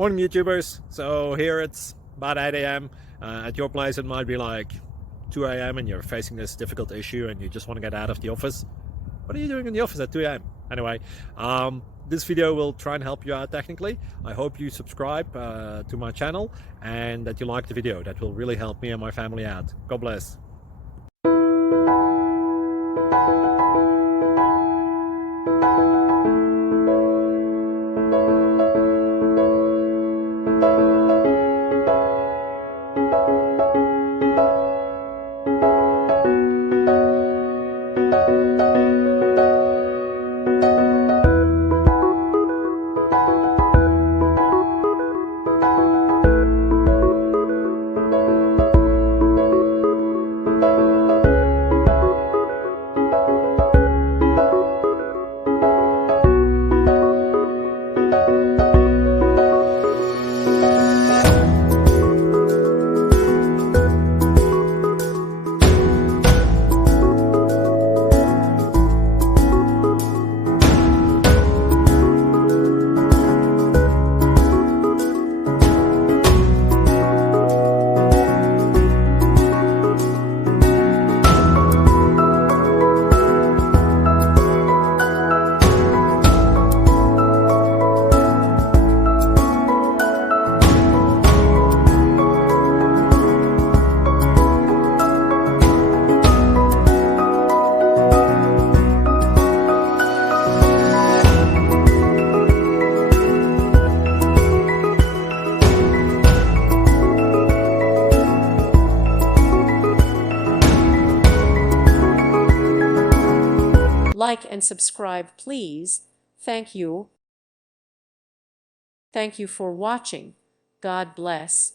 Morning YouTubers. So here it's about 8 a.m. At your place it might be like 2 a.m. and you're facing this difficult issue and you just want to get out of the office. What are you doing in the office at 2 a.m.? Anyway, this video will try and help you out technically. I hope you subscribe to my channel and that you like the video. That will really help me and my family out. God bless. Like and subscribe, please. Thank you. Thank you for watching. God bless.